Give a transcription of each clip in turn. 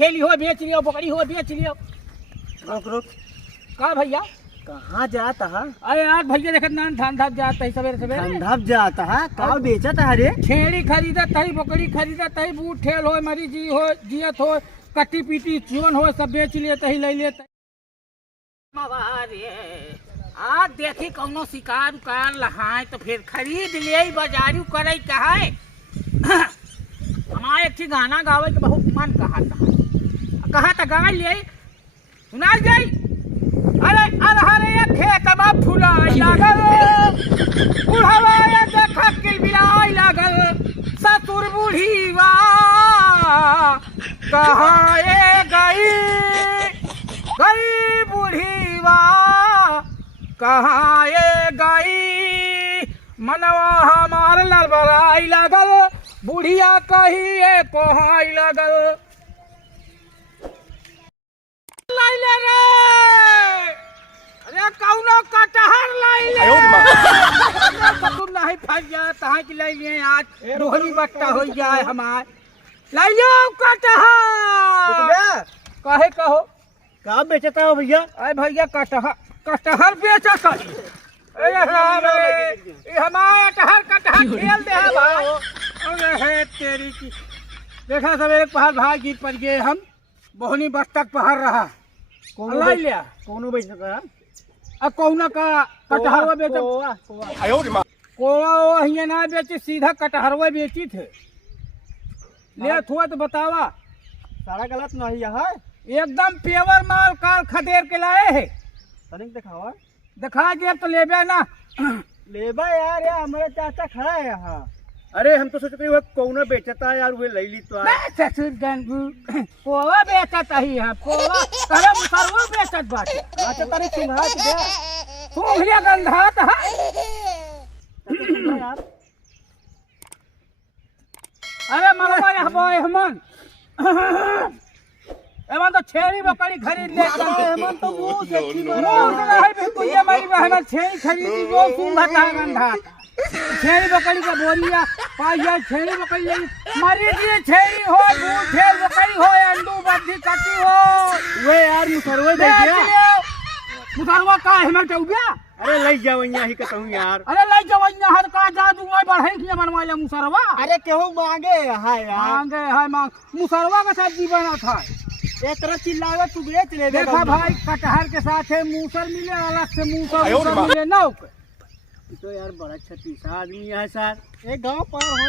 ठेली हो बेच लियो, बकरी हो बेच लियो। रुक रुक, का भैया? कहाँ जाता है? अरे यार भैया देखत ना धान धाप जाता है सवेरे सवेरे। ठंडब जाता है, का बेचता है रे? छेड़ी खरीदत है, बकरी खरीदत है, बूट ठेल हो, मरी जी हो, जियत हो, कट्टी पीटी चून हो, सब बेच लेते ही ले लेते। आज देखी कौनो शिकार उकार लहाए तो फिर खरीद ले बाजारू करे कहे। हमारे एक गाना गावे के बहुत मन कहा था गा ले सुना जाई। अरे अरहरे खेत में फुलाई लागल, बुढ़वा देखा किलबिलाई लागल, ससुर बूढ़ीवा कहाँ गई बूढ़ीवा कहाँ गई, मनवा हमार लड़बड़ाई लागल, बुढ़िया कही कोहाई लागल। लाइले रे, अरे कौनो कटहर लाइले, तुम नहीं फंस जाए तहाँ की लाई लिए आज रोहनी बट्टा हो जाए हमार। लाइयो कटहर कहे कहो का बेचता हो भैया? अरे भैया कटहर बेचा कर हमारे कटहर खेल दे है भाई। अरे है तेरी की देखा सवेरे पहाड़ भाई गीत पर गए हम बहुनी बस्तक पहाड़ रहा लाई लिया। कौनो बेचता है? अब कौना का कटहरवा बेचा, कोवा हिया ना बेची, सीधा कटहरवा बेची थे। ले थुआ तो बतावा, सारा गलत नहीं है, एकदम पेवर माल कार खदेर के लाए है। तनिक दिखावा, दिखा दे तो लेबे ना। लेबा यार, ये हमारे चाचा खड़ा है यहाँ। अरे हम तो सोचते वो कौनो बेचता है यार, वो ले ली तो कोवा बेचत ही है, कोवा करे मुसरवा बेचत बाटे। अच्छा तारी सुंघात दे, सूंघलिया गंधात है यार। अरे मरवा यह हमन एमन तो छेड़ी बकरी खरीद ले हमन तो मुंह से कुइया मारी बहन छेड़ी खरीदी जो सूंघत है गंधात। छेड़ी बकरी का बोरिया पाइया, छेड़ी बकरी ले मरी दिए, छेड़ी हो बूढ़े बकरी हो, अंडू बद्धी कटी हो, वे यार मुसरवा दे दिया। मुसरवा का हेमर टौबिया। अरे ले जाओ यहाँ ही कहता हूँ यार। अरे ले जाओ यहाँ हर का जा दूंगा बढ़े के बनवा ले मुसरवा। अरे केहू मांगे है यार, मांगे है मांग, मुसरवा का सब्जी बना था। एक तरह चिल्लावे तू बेच ले। देखा भाई कटहर के साथ है मूसर मिले, अलग से मूसर मिले ना। तो यार बड़ा छत्तीसा आदमी है सर, एक गांव पार हो।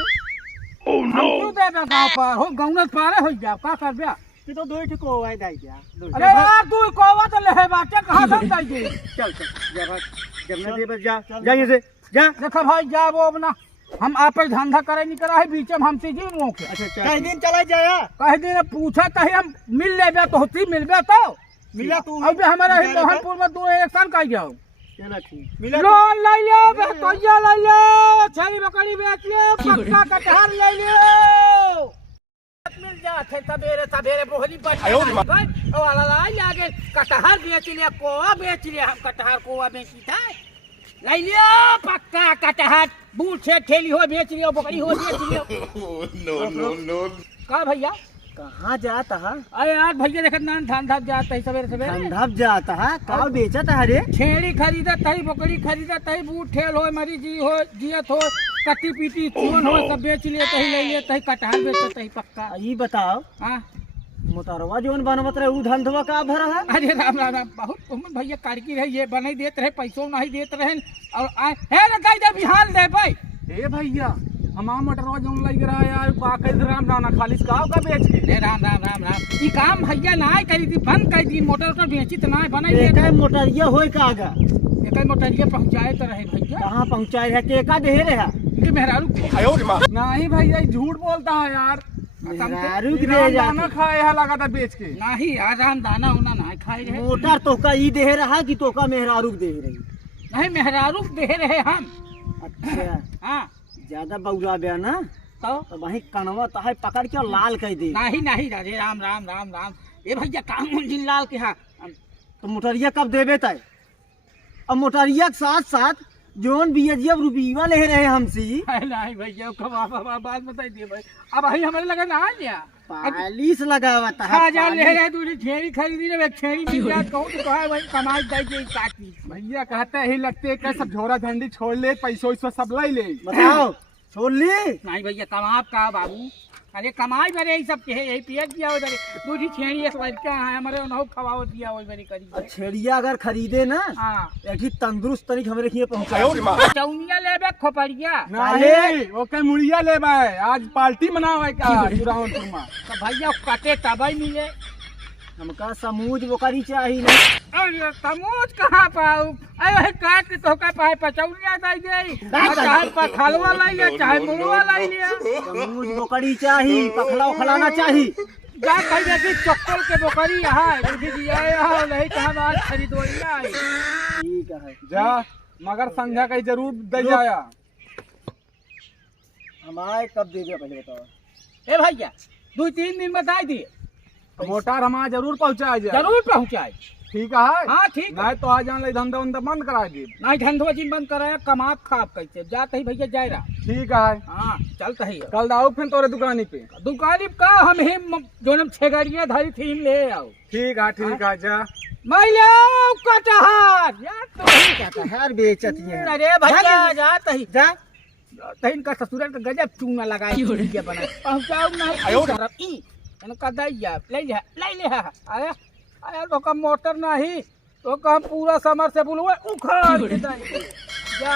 क्यों देबे गांव पार हो, गांव पारे हो जा का करबे? तू तो दो ठो कोवा दे दिया। अरे यार तू कोवा तो ले बाटे कहां से दे दे। चल चल जब न दे बस जा यहीं से जा। देखा भाई जा वो अपना हम आप धंधा करे नहीं करा है, बीच में हमसे जी मुंह के। अच्छा कई दिन चला जाया, कई दिन पूछा तो हम मिल लेबे तो होती मिलबे तो मिला तू। अब हमारा ही मोहनपुर में दो इलेक्शन कर जाओ। चला ठीक मिला, लोन ले लियो, बेटोया ले लियो, छेड़ी बकरी बेच लियो, पक्का कटहर ले लियो। मिल जाते सवेरे सवेरे बोहली बच वाला लाई आगे कटहर बेच लिया, कोवा बेच लिया। हम कटहर कोवा बेची था, ले लियो पक्का कटहर, बूढ़े ठेली हो बेच लियो, बकरी हो बेच लियो। नो का भैया कहाँ जाता है? अरे यार भैया देखत ना धान धाप जाता है सवेरे सवेरे। ठंडब जाता है, का बेचता है रे? छेड़ी खरीदत है, बकरी खरीदत है, बूट ठेल हो, मरी जी हो, जियत हो, कट्टी पीटी चून हो, सब बेच लेते ही ले लेते ही, कटहर बेचते ही पक्का। ये बताओ हाँ मोटरवा जोन बनवत रहे उ धंधवा का भरा है? अरे राम राम राम, बहुत उम्र भैया कारकी रहे, ये बना देते रहे, पैसों नहीं देते रहे। और है ना गाय दे बिहार दे भाई। ए भैया हमारा मटरवा जोन लग रहा है यार, बाकी राम राना खालिस का बेच के। रे राम राम राम राम, ये काम भैया ना करी थी, बंद कर दी, मोटर बेची तो ना बना मोटरिया हो का आगा एक मोटरिया पहुँचाए तो रहे भैया। कहाँ पहुँचाए है? टेका दे रहा मेहरारू नहीं भैया झूठ बोलता है यार, दाना खाए है लगा था बेच के। नहीं यार राम दाना होना ना खाए रहे। मोटर तो का ई दे रहा कि तो का मेहरारू दे रही? नहीं मेहरारू दे रहे हम। अच्छा हाँ ज्यादा बउरा बया ना तो वही कनवा तो है पकड़ के लाल कर दे। नहीं नहीं राजे राम राम राम राम, ये भैया काम जिन लाल के हाँ। तो मोटरिया कब देवे तय? अब मोटरिया के साथ साथ जोन बीएजीएफ रुपीवा ले रहे हमसे। नहीं भैया बात बताई दिए भाई, अब वही हमारे लगा ना आ गया। 40 लगावता है। 1000 ले रहे दूसरी छेड़ी खरीदी रे छेड़ी मिल जाए कहूँ तो कहे वही कमाई दे के काटी भैया कहते ही लगते कि सब झोरा झंडी छोड़ ले, पैसों इसमें सब ले ले। बताओ छोड़ ली नहीं भैया कमाब का बाबू, अरे कमाई बरे यही सब के यही पिया किया उधर दूसरी छेड़ी एक लड़का है हमारे उन्होंने खवाओ दिया वही बरी करी। छेड़िया अगर खरीदे ना हाँ एक ही तंदुरुस्त तरीक हमरे लिए पहुंचाओ। चौनिया लेबे खोपड़िया नहीं ओके मुड़िया ले भाई, आज पार्टी मनावे का चुरावनपुर में। तो भैया कटे तब मिले हमका समूज बोकरी चाहिए ना। अरे समूच कहाँ पाऊ, अरे काट के तो का पाए पचौनिया दे दे, चाहे पखालवा लाई ले चाहे मुड़वा लाई ले। समूज बोकरी चाहिए, पखला उखलाना चाहिए। जा कहीं देखी चक्कर के बोकरी यहाँ उठी दिया यहाँ नहीं कहाँ बात खरीदोइया है। ठीक है जा मगर संध्या कहीं जरूर दे जाया। हमारे कब देगा पहले बताओ। ए भैया 2-3 दिन बता दिए, मोटार हमारा जरूर पहुँचा जाए। जरूर पहुँचाए। ठीक है हाँ ठीक है। नहीं तो आ जाने धंधा उंधा बंद करा दी। नहीं धंधो जी बंद कराया कमाब खाब कैसे जाते ही भैया जाए रहा। ठीक है हाँ चलता ही कल दाऊ फिर तोरे दुकानी पे। दुकानी का हम ही जोनम छेगड़िया धरी थी ले आओ। ठीक है जा। मैं ले आओ कटहर यार तो नहीं कहता है। हर बेचत है। अरे भैया जाता ही जा तहिन का ससुर का गजब चूना लगाई बढ़िया बना पहुंचाओ नहीं तरफ ई इनका दैया ले ले आया आया तो का मोटर नहीं तो का पूरा समर से बुलवा उखाड़ के जा